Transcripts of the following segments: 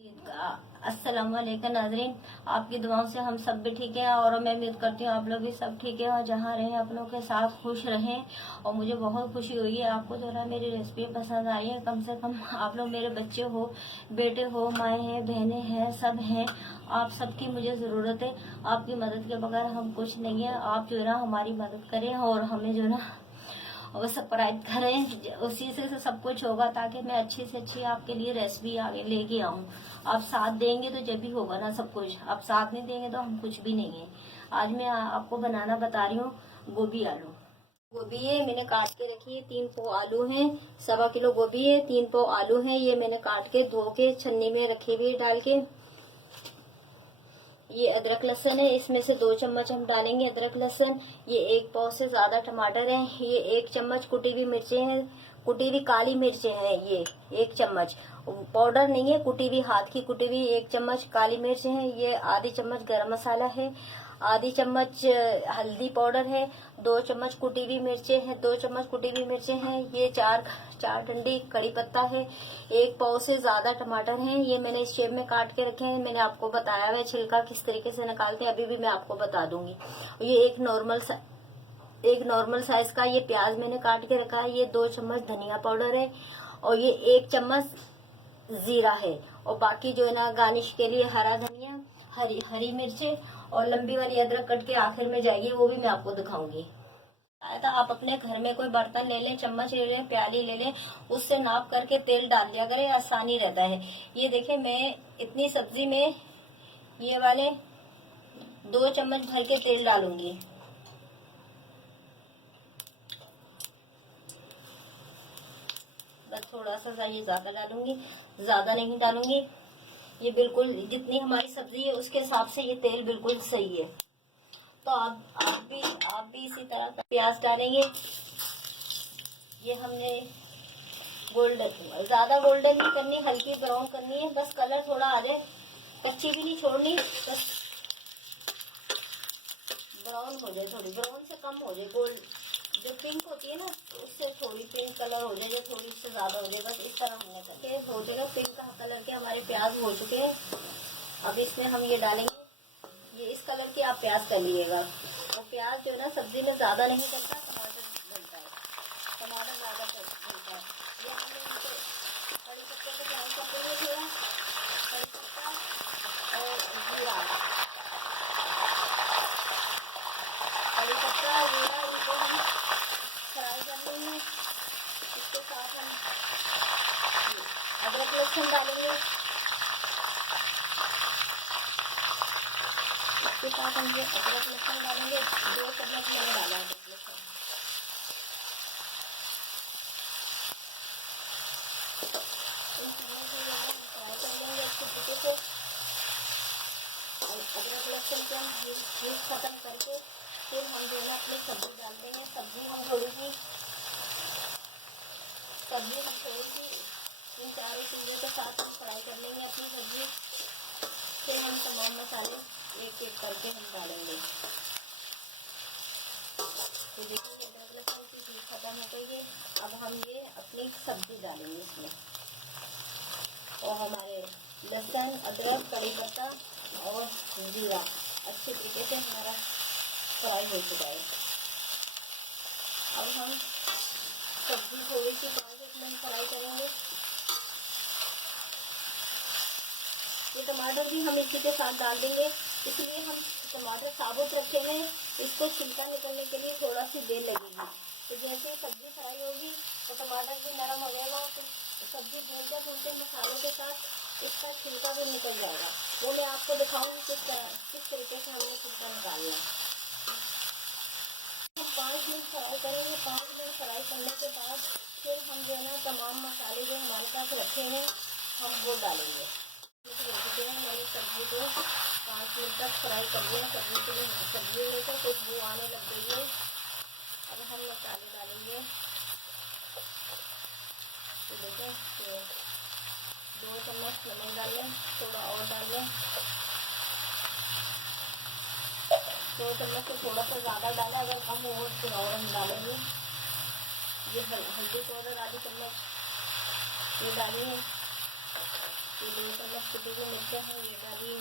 अस्सलाम वालेकुम नाजरीन, आपकी दुआओं से हम सब भी ठीक हैं और मैं उम्मीद करती हूँ आप लोग भी सब ठीक है और जहाँ रहें अपनों के साथ खुश रहें। और मुझे बहुत खुशी हुई है आपको जो है मेरी रेसिपी पसंद आई है। कम से कम आप लोग मेरे बच्चे हो, बेटे हो, माएँ हैं, बहनें हैं, सब हैं। आप सबकी मुझे ज़रूरत है। आपकी मदद के बगैर हम कुछ नहीं है। आप जो है ना हमारी मदद करें और हमें जो है ना और सब्सक्राइब करें। उसी से सब कुछ होगा ताकि मैं अच्छी से अच्छी आपके लिए रेसिपी आगे लेके आऊं। आप साथ देंगे तो जब भी होगा ना सब कुछ। आप साथ नहीं देंगे तो हम कुछ भी नहीं है। आज मैं आपको बनाना बता रही हूँ गोभी आलू। गोभी है मैंने काट के रखी है, 3 पाव आलू हैं, 1.25 किलो गोभी है, 3 पाव आलू हैं। ये मैंने काट के धो के छन्नी में रखे हुए डाल के। ये अदरक लहसुन है, इसमें से 2 चम्मच हम डालेंगे अदरक लहसुन। ये 1 पाव से ज्यादा टमाटर हैं। ये 1 चम्मच कुटी हुई मिर्चें हैं, कुटी हुई काली मिर्चें हैं। ये 1 चम्मच पाउडर नहीं है, कुटी हुई हाथ की कुटी हुई 1 चम्मच काली मिर्च है। ये आधी चम्मच गरम मसाला है, आधी चम्मच हल्दी पाउडर है, 2 चम्मच कुटी हुई मिर्चें हैं, 2 चम्मच कुटी हुई मिर्चें हैं। ये चार डंडी कड़ी पत्ता है, 1 पाव से ज्यादा टमाटर हैं। ये मैंने इस शेप में काट के रखे हैं। मैंने आपको बताया है छिलका किस तरीके से निकालते हैं, अभी भी मैं आपको बता दूंगी। ये एक नॉर्मल साइज का ये प्याज मैंने काट के रखा है। ये 2 चम्मच धनिया पाउडर है और ये 1 चम्मच जीरा है। और बाकी जो है ना गार्निश के लिए हरा धनिया, हरी मिर्चें और लंबी वाली अदरक कट के आखिर में जाइए, वो भी मैं आपको दिखाऊंगी। आया था आप अपने घर में कोई बर्तन ले लें, चम्मच ले लें, प्याली ले लें, उससे नाप करके तेल डाल दिया करें, आसानी रहता है। ये देखें मैं इतनी सब्जी में ये वाले 2 चम्मच भर के तेल डालूंगी। बस थोड़ा सा ये ज्यादा डालूंगी, ज्यादा नहीं डालूंगी। ये बिल्कुल जितनी हमारी सब्जी है उसके हिसाब से ये तेल बिल्कुल सही है। तो आप भी इसी तरह का प्याज डालेंगे। ये हमने गोल्डन, ज्यादा गोल्डन नहीं करनी, हल्की ब्राउन करनी है, बस कलर थोड़ा आ जाए, कच्ची भी नहीं छोड़नी, बस ब्राउन हो जाए, थोड़ी ब्राउन से कम हो जाए। गोल्ड जो पिंक होती है ना उससे थोड़ी पिंक कलर हो जाए, जो थोड़ी से ज्यादा हो जाए, बस इस तरह हमने करके हो जाएगा। पिंक कलर के हमारे प्याज हो चुके हैं। अब इसमें हम ये डालेंगे, ये इस कलर के आप प्याज कर लीजिएगा। और प्याज जो है ना सब्जी में ज्यादा नहीं करता, टमाटर डलता है, टमाटर ज्यादा डलता है। ये हमने कड़ी पत्ते को फ्राई कर देंगे, थोड़ा कड़ी पत्ता और जीरा, कड़ी पत्ता जीरा इसको हम फ्राई कर लेंगे। इसके साथ हम अदरक लहसुन डालेंगे, इसके साथ हम ये अदरक लहसुन डालेंगे। 2 चम्मच मैंने डाला अदरक लहसुन। इन तीनों को फ्राई कर लेंगे अच्छे तरीके से। और अदरक लहसुन के हम मिर्च खत्म करके फिर हम जो है अपनी सब्जी डाल देंगे। सब्जी हम थोड़ी सी इन सारी चीज़ों के साथ हम फ्राई कर लेंगे अपनी सब्जी। फिर हम तमाम मसाले एक एक करके हम डालेंगे। तो देखिए अदरक लहसुन की चीज़ खत्म हो गई है। अब हम ये अपनी सब्जी डालेंगे इसमें, और हमारे लहसुन, अदरक, कड़ी पत्ता और जीरा अच्छे तरीके से हमारा फ्राई हो चुका है। अब हम सब्जी थोड़ी सी 5 मिनट फ्राई करेंगे। ये टमाटर भी हम इसी के साथ डाल देंगे, इसलिए हम टमाटर साबुत रखे हैं। इसको छिलका निकलने के लिए थोड़ा सी देर लगेगी। तो जैसे सब्जी फ्राई होगी तो टमाटर भी नरम हो जाएगा, तो सब्जी भूनते मसालों के साथ इसका छिलका भी निकल जाएगा। वो मैं आपको दिखाऊंगी किस तरीके से हमने छिलका निकालना है। हम 5 मिनट फ्राई करेंगे। 5 मिनट फ्राई करने के बाद फिर हम जो है ना तमाम मसाले जो हमारे पास रखे हैं हम वो डालेंगे। मैंने सब्जी को 5 मिनट तक फ्राई कर लिया। सब्जी में से खुशबू आने लग गई है। अब हम मसाले डालेंगे। तो देखें 2 चम्मच नमक डालें, थोड़ा और डालें, 2 चम्मच से थोड़ा सा ज़्यादा डाला, अगर कम हो तो और हम डालेंगे। ये हल्दी पाउडर आधी चम्मच ये डालिए। ये 2 चम्मच कुटी हुई मिर्चा है, ये डालिए।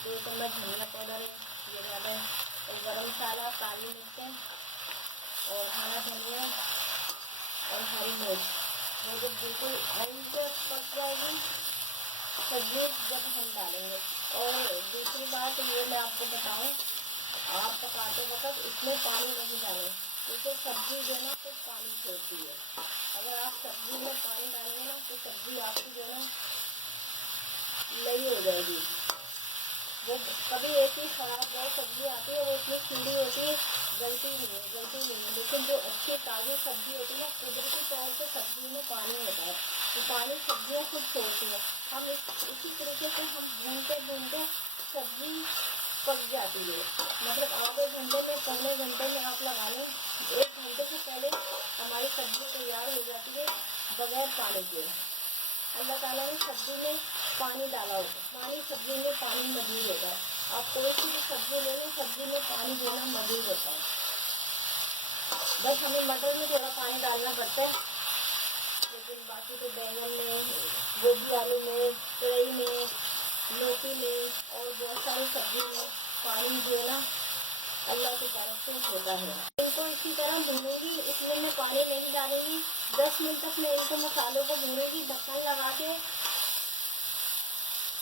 2 चम्मच धनिया पाउडर है, ये डालें। और गरम मसाला, काली मिर्चें और हरा धनिया और हरी मिर्च। वो जब बिल्कुल अंदर पक जाएगी सब्जी जब हम डालेंगे। और दूसरी बात ये मैं आपको बताऊं, आप पकाते वक्त इसमें पानी नहीं डालें, क्योंकि सब्जी जो है ना कुछ पानी छोड़ती है। अगर आप सब्जी में पानी डालेंगे ना तो सब्जी आपकी जो है ना लई हो जाएगी। वो कभी ऐसी खराब बहुत सब्जी आती है, वो इतनी कीड़ी होती है, गलती नहीं है। लेकिन जो अच्छी ताज़ी सब्जी होती है ना, कुदरती तौर से सब्जी में पानी होता है, वो पानी सब्जियाँ खुद छोड़ती है। हम इसी तरीके से हम भूनते सब्जी पक जाती है। मतलब आधे घंटे में, पौने घंटे में आप लगा लें, 1 घंटे से पहले हमारी सब्जी तैयार हो जाती है बगैर पानी के। अल्लाह ताला ने सब्जी में पानी डाला होता है, पानी सब्जी में पानी मौजूद होता है। आप कोई सी भी सब्जी ले लें, सब्जी में पानी देना मौजूद होता है। बस हमें मटर में थोड़ा पानी डालना पड़ता है, लेकिन बाकी तो बैंगन में, गोभी आलू में, तुरई में, लौकी में और बहुत सारी सब्जी में पानी जो है ना अल्लाह की तरफ से होता है। इनको इसी तरह भूनूंगी, इसमें मैं पानी नहीं डालूंगी। 10 मिनट तक मैं इनको मसालों को भूनूंगी ढक्कन लगा के,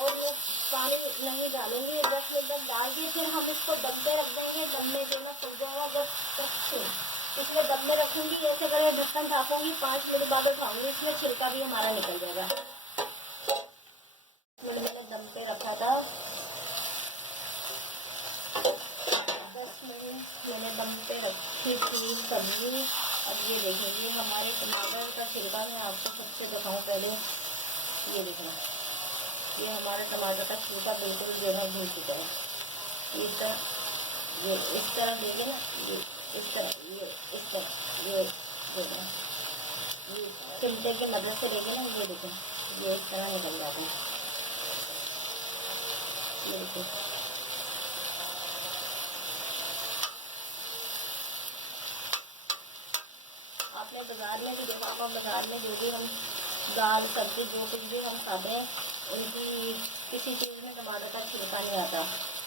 और वो पानी नहीं डालूंगी। 10 मिनट तक डाल के फिर हम इसको दम पे रख देंगे। दम में जो ना पक जाएगा, बस इसमें दम में रखूंगी। ऐसे करके ढक्कन ढापूंगी, 5 मिनट बाद उठाऊंगी, इसमें छिलका भी हमारा निकल जाएगा। मैंने दम पे रखा था, 10 मिनट मैंने दम पे रखी थी सब्जी। अब ये देखिए, ये हमारे टमाटर का छिलका मैं आपको सबसे दिखाऊँ पहले। ये देखना, ये हमारा टमाटर का छिलका बिल्कुल जो है भून चुका है। ये इस तरह देंगे ना, ये इस तरह, ये इस तरह, ये देखें, ये चिमटे की मदद से देंगे ना, ये देखें, ये इस तरह निकल जाता है। ये देखिए, आपने बाजार में भी देखा होगा, बाजार में जो भी हम दाल सब्जी जो कुछ भी हम खाते हैं, उनकी किसी चीज़ में टमाटर का छिलका नहीं आता।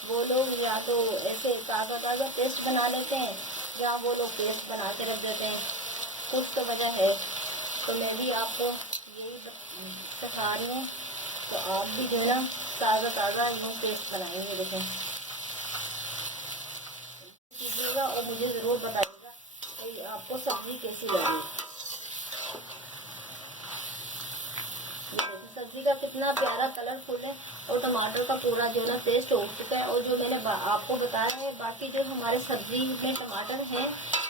वो लोग या तो ऐसे ताज़ा पेस्ट बना लेते हैं, या वो लोग पेस्ट बना के रख देते हैं। कुछ तो वजह है। तो मैं भी आपको यही सिखा रही हूँ, तो आप भी जो है ना ताज़ा यूँ पेस्ट बनाएंगे। देखें, कीजिएगा और मुझे ज़रूर बताइएगा कि आपको सब्ज़ी कैसी लगी। सब्जी का कितना प्यारा कलरफुल है, और टमाटर का पूरा जो ना पेस्ट हो चुका है। और जो मैंने आपको बताया है, बाकी जो हमारे सब्जी में टमाटर है,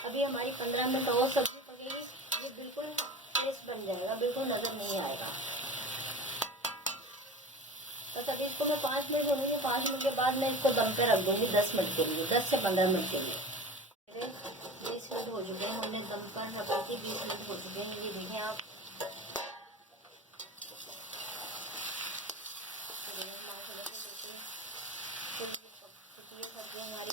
अभी हमारी 15 मिनट और सब्जी पकेगी, ये बिल्कुल पेस्ट बन जाएगा, बिल्कुल नज़र नहीं आएगा। बस अभी इसको मैं 5 मिनट होंगे, 5 मिनट के बाद मैं इसको दम पे रख दूँगी 10 मिनट के लिए, 10 से 15 मिनट के लिए। 20 मिनट हो चुके हैं, हमने दम पर रखा के 20 मिनट हो चुके हैं। ये देखें आप, हमारी,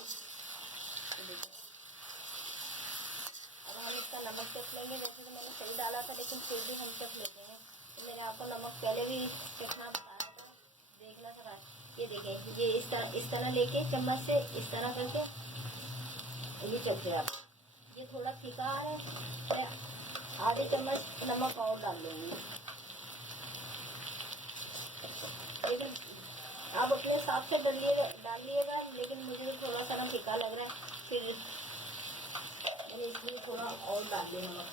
अब हम इसका नमक चख लेंगे। वैसे तो मैंने सही डाला था, लेकिन फिर भी हम चख लेते हैं। तो मैंने आपको नमक पहले भी चखना बताया था, देखना था। ये देखें, ये इस तरह लेके चम्मच से इस तरह करके ये चखिए आप। ये थोड़ा फीका आ रहा है, मैं आधी चम्मच नमक और डाल लूँगी। लेकिन आप अपने हिसाब से डाल लिएगा, लेकिन मुझे थोड़ा सा ना फीका लग रहा है, फिर मैंने इसलिए थोड़ा और डाल दिया नमक।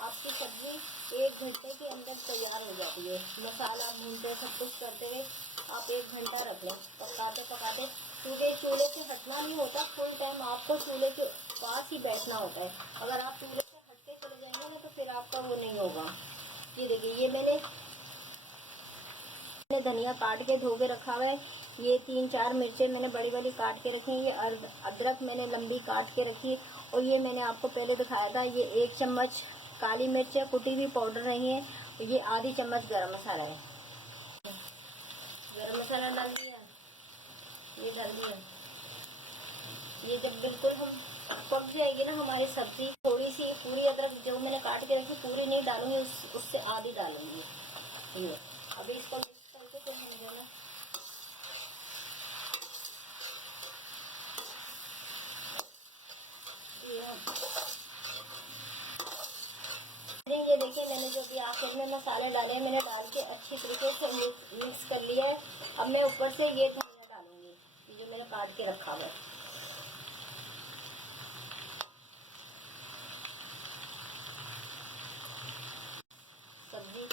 आपकी सब्जी 1 घंटे के अंदर तैयार हो जाती है। मसाला भूनते सब कुछ करते हुए आप 1 घंटा रख लें, पकाते पकाते, क्योंकि चूल्हे से हटना नहीं होता। फुल टाइम आपको चूल्हे के पास ही बैठना होता है। अगर आप चूल्हे से हटके चले जाएंगे ना, तो फिर आपका वो नहीं होगा। ये देखिए, ये मैंने धनिया काट के धो के रखा हुआ है। ये 3-4 मिर्चें मैंने बड़ी बड़ी काट के रखी हैं। ये अदरक मैंने लंबी काट के रखी है। और ये मैंने आपको पहले दिखाया था, ये 1 चम्मच काली मिर्च है, कुटी हुई पाउडर नहीं है। ये आधी चम्मच गरम मसाला है। गरम मसाला डाल दिया, ये डाल दिया। ये जब बिल्कुल हम पक जाएगी ना हमारी सब्जी, थोड़ी सी पूरी अदरक जो मैंने काट के रखी पूरी नहीं डालूंगी, उससे आधी डालूंगी। ये अभी इसको मिक्स करके तो हम जो ना ये देखिए मैंने जो भी आखिर में मसाले डाले हैं, मैंने डाल के अच्छी तरीके से मिक्स कर लिया है। अब मैं ऊपर से ये धनिया डालूंगी, ये जो मैंने काट के रखा हुआ है। सब्जी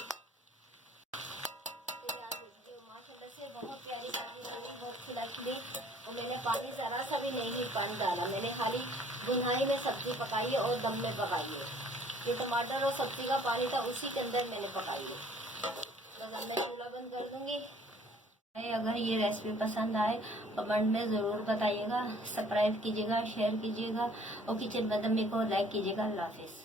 माशाल्लाह से बहुत प्यारी सब्जी बनी, बहुत खिलाई। और मैंने पानी जरा सा भी नहीं पानी डाला, मैंने खाली बुनाई में सब्जी पकाई है और दम में पकाई है। ये टमाटर और सब्जी का पानी था उसी के अंदर मैंने पकाई है। बस अब मैं चूल्हा बंद कर दूंगी। अगर ये रेसिपी पसंद आए कमेंट में ज़रूर बताइएगा, सब्सक्राइब कीजिएगा, शेयर कीजिएगा और किचन बदमी को लाइक कीजिएगा। अल्लाह हाफिज़।